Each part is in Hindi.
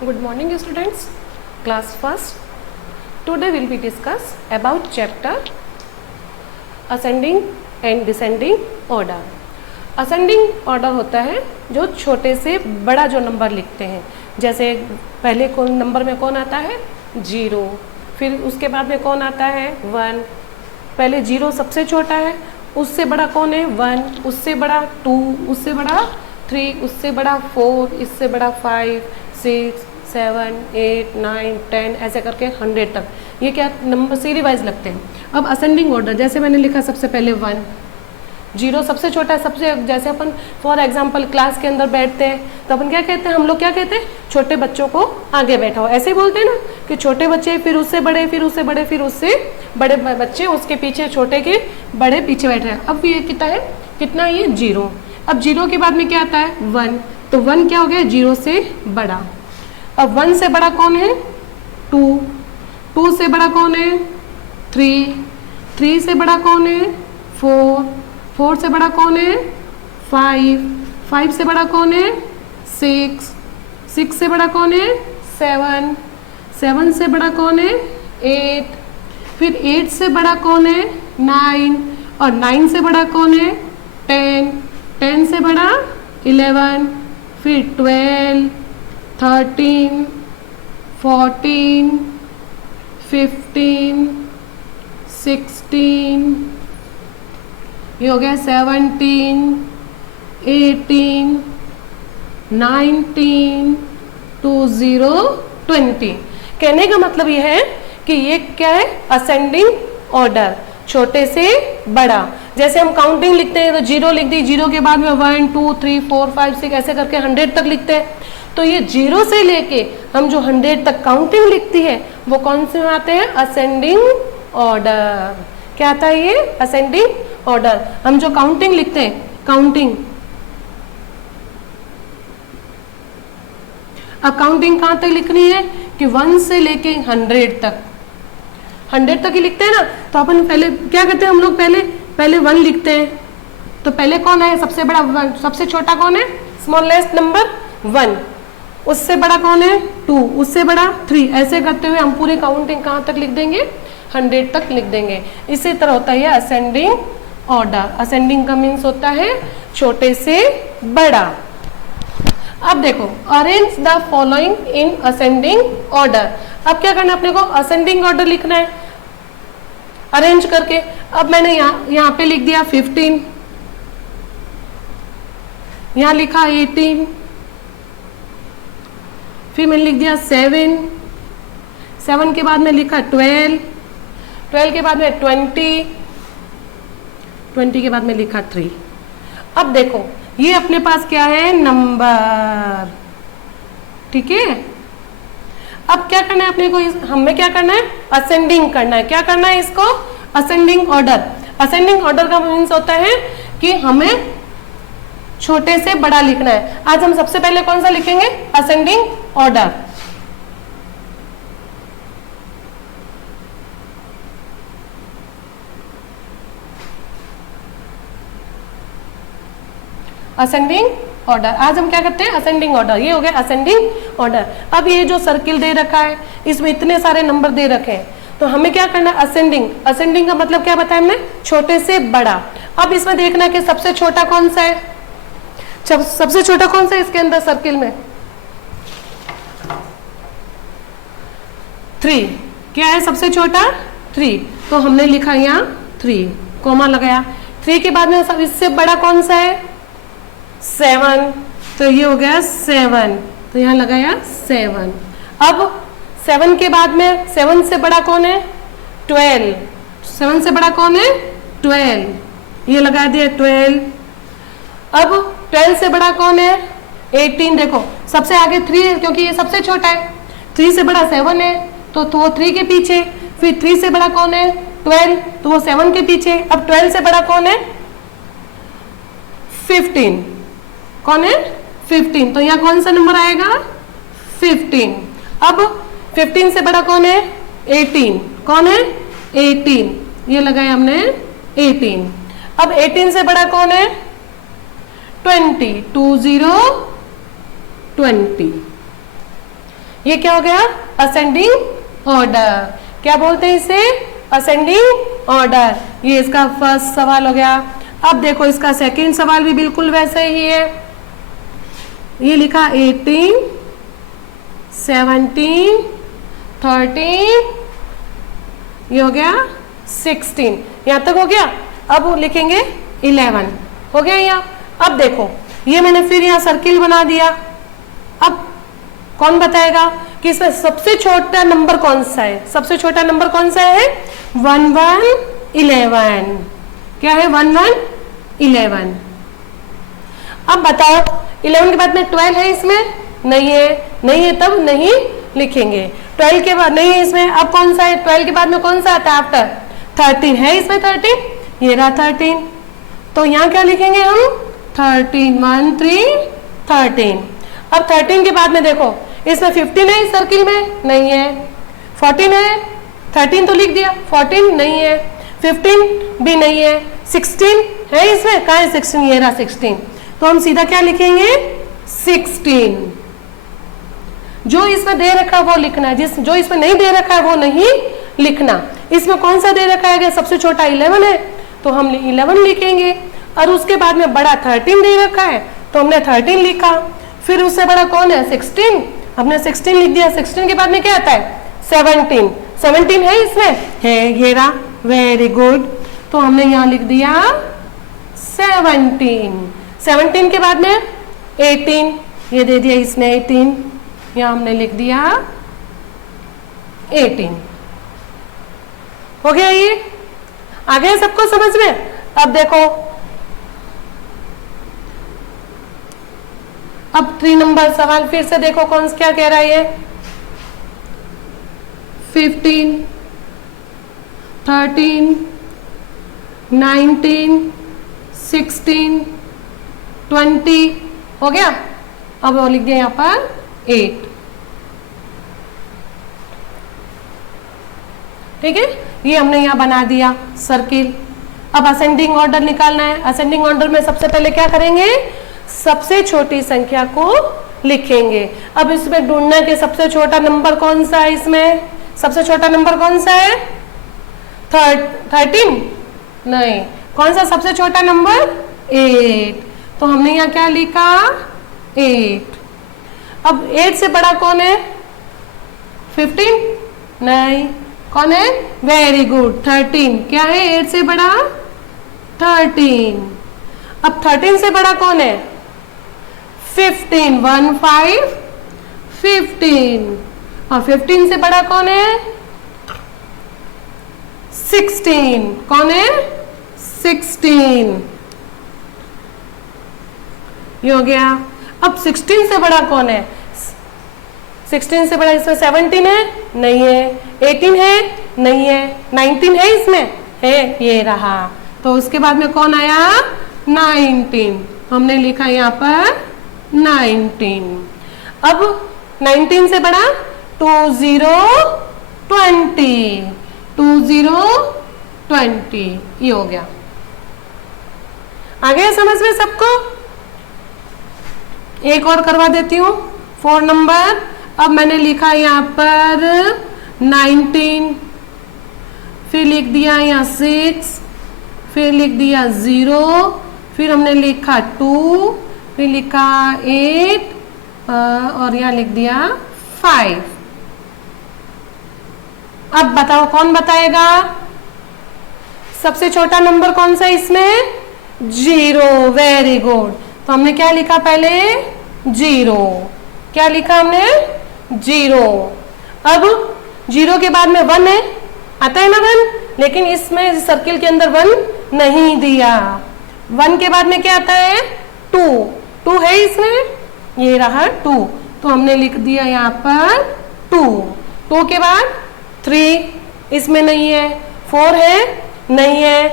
Good morning students, class first. Today will be discuss about chapter ascending and descending order. Ascending order होता है जो छोटे से बड़ा जो नंबर लिखते हैं, जैसे पहले कौन नंबर में कौन आता है 0, फिर उसके बाद में कौन आता है 1, पहले 0 सबसे छोटा है, उससे बड़ा कौन है 1, उससे बड़ा 2, उससे बड़ा 3, उससे बड़ा 4, इससे बड़ा 5, 6, 7, 8, 9, 10 ऐसे करके 100 तक। ये क्या नंबर सीरी वाइज लगते हैं। अब असेंडिंग ऑर्डर जैसे मैंने लिखा सबसे पहले 1, 0 सबसे छोटा है, सबसे जैसे अपन फॉर एग्जांपल क्लास के अंदर बैठते हैं तो अपन क्या कहते हैं, हम लोग क्या कहते हैं छोटे बच्चों को आगे बैठाओ, ऐसे ही बोलते हैं ना कि छोटे बच्चे फिर उससे बड़े फिर उससे बड़े फिर उससे बड़े बच्चे, उसके पीछे छोटे के बड़े पीछे बैठ रहे हैं। अब ये कितना है, कितना ये 0। अब 0 के बाद में क्या आता है 1, तो 1 क्या हो गया 0 से बड़ा। अब 1 से बड़ा कौन है 2, 2 से बड़ा कौन है 3, 3 से बड़ा कौन है 4, 4 से बड़ा कौन है 5, 5 से बड़ा कौन है 6, 6 से बड़ा कौन है 7, 7 से बड़ा कौन है 8, फिर 8 से बड़ा कौन है 9, और 9 से बड़ा कौन है 10, 10 से बड़ा 11, फिर 12, 13, 14, 15, 16, ये हो गया 17, 18, 19, 20। कहने का मतलब ये है कि ये क्या है असेंडिंग ऑर्डर, छोटे से बड़ा। जैसे हम काउंटिंग लिखते हैं तो 0 लिख दी, 0 के बाद में 1, 2, 3, 4, 5, 6 ऐसे करके 100 तक लिखते हैं। तो ये 0 से लेके हम जो 100 तक काउंटिंग लिखती है वो कौन से में आते हैं असेंडिंग ऑर्डर। क्या आता है ये असेंडिंग ऑर्डर। हम जो काउंटिंग लिखते हैं काउंटिंग, अब काउंटिंग कहाँ तक लिखनी है कि 1 से लेके 100 तक, 100 तक ही लिखते हैं ना। तो अपन पहले क्या करते हैं, हम लोग पहले 1 लिखते हैं, तो पहले कौन है सबसे बड़ा 1, सबसे छोटा कौन है स्मॉलेस्ट नंबर 1, उससे बड़ा कौन है 2, उससे बड़ा 3, ऐसे करते हुए हम पूरी काउंटिंग कहाँ तक लिख देंगे 100 तक लिख देंगे। इसी तरह होता है असेंडिंग ऑर्डर। असेंडिंग का मीन्स होता है छोटे से बड़ा। अब देखो arrange the following in ascending order. अब क्या करना है अपने को, असेंडिंग ऑर्डर लिखना है अरेंज करके। अब मैंने यहाँ पे लिख दिया 15, यहाँ लिखा 18, फिर मैंने लिख दिया 7, 7 के बाद में लिखा 12, 12 के बाद में 20, 20 के बाद में लिखा 3। अब देखो ये अपने पास क्या है नंबर, ठीक है। अब क्या करना है अपने को, हमें क्या करना है असेंडिंग करना है। क्या करना है इसको असेंडिंग ऑर्डर। असेंडिंग ऑर्डर का मीन्स होता है कि हमें छोटे से बड़ा लिखना है। आज हम सबसे पहले कौन सा लिखेंगे असेंडिंग ऑर्डर। असेंडिंग ऑर्डर आज हम क्या करते हैं असेंडिंग ऑर्डर। ये हो गया असेंडिंग ऑर्डर। अब ये जो सर्किल दे रखा है इसमें इतने सारे नंबर दे रखे हैं, तो हमें क्या करना है असेंडिंग। असेंडिंग का मतलब क्या बताया हमने, छोटे से बड़ा। अब इसमें देखना कि सबसे छोटा कौन सा है, सबसे छोटा कौन सा है इसके अंदर सर्किल में 3। क्या है सबसे छोटा 3, तो हमने लिखा यहाँ 3 कोमा लगाया। 3 के बाद में सब इससे बड़ा कौन सा है 7, तो ये हो गया 7, तो यहाँ लगाया 7। अब 7 के बाद में 7 से बड़ा कौन है 12, 7 से बड़ा कौन है 12, ये लगा दिया 12। अब 12 से बड़ा कौन है 18, देखो सबसे आगे 3 है क्योंकि ये सबसे छोटा है। 3 से बड़ा 7 है तो वो 3 के पीछे, फिर 3 से बड़ा कौन है 12, तो वो 7 के पीछे। अब 12 से बड़ा कौन है 15, कौन है 15, तो यहाँ कौन सा नंबर आएगा 15। अब 15 से बड़ा कौन है 18, कौन है 18, ये लगाया हमने 18। अब 18 से बड़ा कौन है 20, 20, 20। ये क्या हो गया? Ascending order. क्या बोलते हैं इसे? Ascending order. ये इसका फर्स्ट सवाल हो गया। अब देखो इसका सेकंड सवाल भी बिल्कुल वैसे ही है। ये लिखा 18, 17, 13, ये हो गया 16, यहां तक हो गया। अब लिखेंगे 11, हो गया यहाँ। अब देखो ये मैंने फिर यहाँ सर्किल बना दिया। अब कौन बताएगा कि इसमें सबसे छोटा नंबर कौन सा है? सबसे छोटा नंबर कौन सा है? 1 1 11। क्या है? 1 1 11। अब बताओ 11 के बाद में 12 है इसमें? नहीं है, नहीं है तब नहीं लिखेंगे। 12 के बाद नहीं है इसमें, अब कौन सा है? 12 के बाद में कौन सा आता है आफ्टर? 13 है इसमें 13, ये रहा 13। तो यहाँ क्या लिखेंगे हम? 13 1 3 13। अब 13 के बाद में देखो इसमें 15 है इस सर्किल में? नहीं है। 14 है? 13 तो लिख दिया, 14 नहीं है, 15 भी नहीं है, 16 है इसमें? कहाँ है 16? ये रहा 16। तो हम सीधा क्या लिखेंगे? 16। जो इसमें दे रखा है वो लिखना है, जो इसमें नहीं दे रखा है वो नहीं लिखना। इसमें कौन सा दे रखा है? सबसे छोटा 11 है तो हम 11 लिखेंगे, और उसके बाद में बड़ा 13 दे रखा है तो हमने 13 लिखा। फिर उससे बड़ा कौन है? 16, हमने 16 लिख दिया। 16 के बाद में क्या आता है? 17। 17 है इसमें? है, ये रहा, वेरी गुड। तो हमने यहाँ लिख दिया 17। 17 के बाद में 18, ये दे दिया इसने 18, यहाँ हमने लिख दिया 18। हो गया ये? आ गया सबको समझ में? अब देखो अब 3 नंबर सवाल फिर से देखो कौन क्या कह रहा है ये? 15, 13, 19, 16, 20 हो गया। अब वो लिख दिया यहाँ पर 8। ठीक है, ये हमने यहाँ बना दिया सर्किल। अब असेंडिंग ऑर्डर निकालना है। असेंडिंग ऑर्डर में सबसे पहले क्या करेंगे? सबसे छोटी संख्या को लिखेंगे। अब इसमें ढूंढना है कि सबसे छोटा नंबर कौन सा है इसमें? सबसे छोटा नंबर कौन सा है? 13? नहीं। कौन सा सबसे छोटा नंबर? 8। तो हमने यहाँ क्या लिखा? 8। अब 8 से बड़ा कौन है? 15? नहीं। कौन है? Very good, 13। क्या है 8 से बड़ा? 13। अब 13 से बड़ा कौन है? 15, 1 5 15। और 15 से बड़ा कौन है? 16। कौन है? 16। ये हो गया। अब 16 से बड़ा कौन है? 16 से बड़ा इसमें 17 है? नहीं है। 18 है? नहीं है। 19 है इसमें? है, ये रहा। तो उसके बाद में कौन आया? 19। हमने लिखा यहाँ पर 19। अब 19 से बड़ा 20 20 20 20, ये हो गया। आ गया समझ में सबको? एक और करवा देती हूँ 4 नंबर। अब मैंने लिखा यहाँ पर 19, फिर लिख दिया यहाँ 6, फिर लिख दिया 0, फिर हमने लिखा 2, फिर लिखा 8, और यहाँ लिख दिया 5। अब बताओ कौन बताएगा? सबसे छोटा नंबर कौन सा इसमें? 0। Very good. तो हमने क्या लिखा पहले? 0। क्या लिखा हमने? 0। अब 0 के बाद में 1 है, आता है ना 1, लेकिन इसमें सर्किल के अंदर 1 नहीं दिया। 1 के बाद में क्या आता है? 2। 2 है इसमें? ये रहा 2। तो हमने लिख दिया यहाँ पर 2। 2 के बाद 3, इसमें नहीं है। 4 है? नहीं है।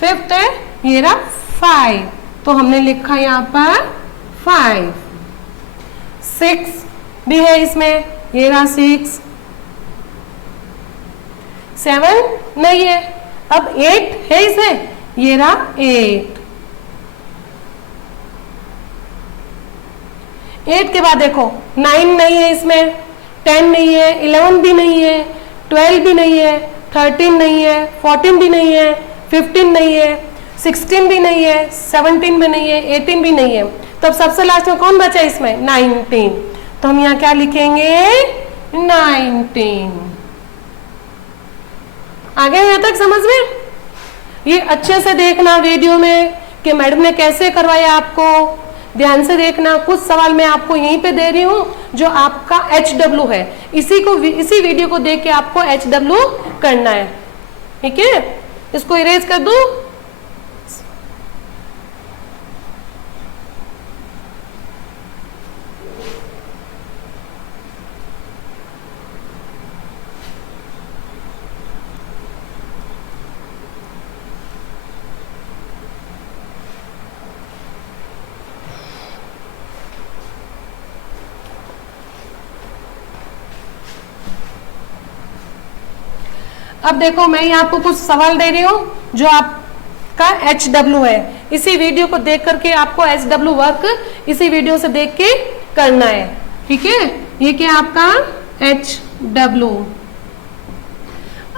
5th है? ये रहा 5। तो हमने लिखा यहाँ पर 5। 6 भी है इसमें? ये रहा 6। 7 नहीं है। अब 8 है इसमें? ये रहा 8। 8 के बाद देखो 9 नहीं है इसमें? 10 नहीं है, 11 भी नहीं है, 12 भी नहीं है, 13 नहीं है, 14 भी नहीं है, 15 नहीं है, 16 भी नहीं है, 17 भी नहीं है, 18 भी नहीं है। तो अब सबसे लास्ट में कौन बचा इसमें? 19। तो हम यहाँ क्या लिखेंगे? 19। आ गए यहाँ तक समझ में? ये अच्छे से देखना वीडियो में कि मैडम ने कैसे करवाया आपको, ध्यान से देखना। कुछ सवाल मैं आपको यहीं पे दे रही हूँ जो आपका HW है, इसी वीडियो को देख के आपको HW करना है। ठीक है, इसको इरेज कर दूं। अब देखो मैं यहाँ आपको कुछ सवाल दे रही हूँ जो आपका HW है। इसी वीडियो को देख करके आपको HW वर्क इसी वीडियो से देख के करना है। ठीक है, ये क्या आपका HW।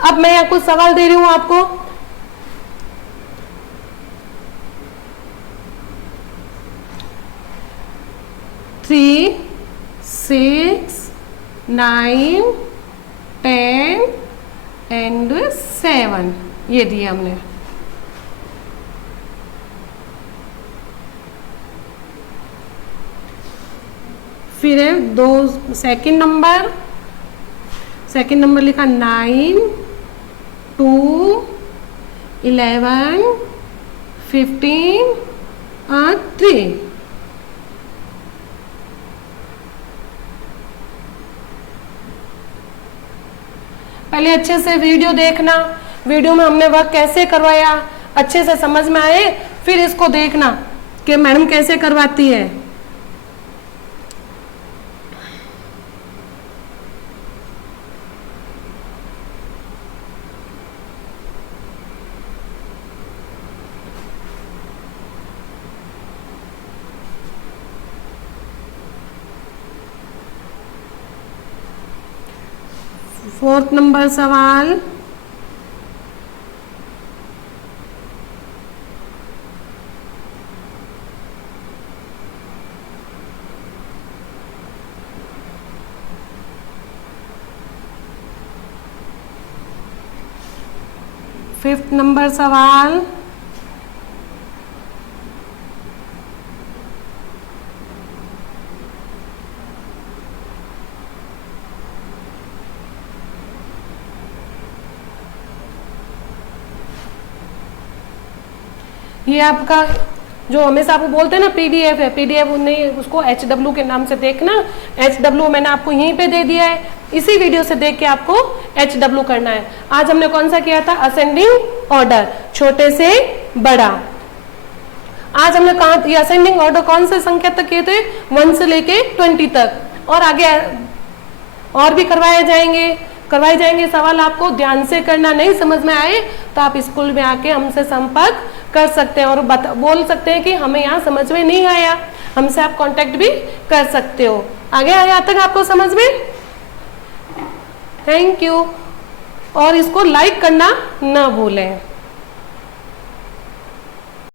अब मैं यहाँ कुछ सवाल दे रही हूँ आपको। थ्री, 6, 9, 10 एंड 7 ये दिया हमने। फिर है दो सेकंड नंबर लिखा 9, 2, 11, 15 और 3। पहले अच्छे से वीडियो देखना, वीडियो में हमने वर्क कैसे करवाया अच्छे से समझ में आए, फिर इसको देखना कि मैडम कैसे करवाती है। फोर्थ नंबर सवाल, फिफ्थ नंबर सवाल, ये आपका जो हमेशा आपको बोलते हैं ना PDF है, PDF नहीं उसको HW के नाम से देखना। HW मैंने आपको यहीं पे दे दिया है, इसी वीडियो से देख के आपको HW करना है। आज हमने कौन सा किया था? असेंडिंग ऑर्डर, छोटे से बड़ा। आज हमने कहा ये असेंडिंग ऑर्डर कौन से संख्या तक किए थे? 1 से लेके 20 तक, और आगे और भी करवाए जाएंगे सवाल। आपको ध्यान से करना, नहीं समझ में आए तो आप स्कूल में आके हमसे संपर्क कर सकते हैं और बोल सकते हैं कि हमें यहाँ समझ में नहीं आया, हमसे आप कांटेक्ट भी कर सकते हो। आगे आया तक आपको समझ में? थैंक यू, और इसको लाइक करना ना भूलें।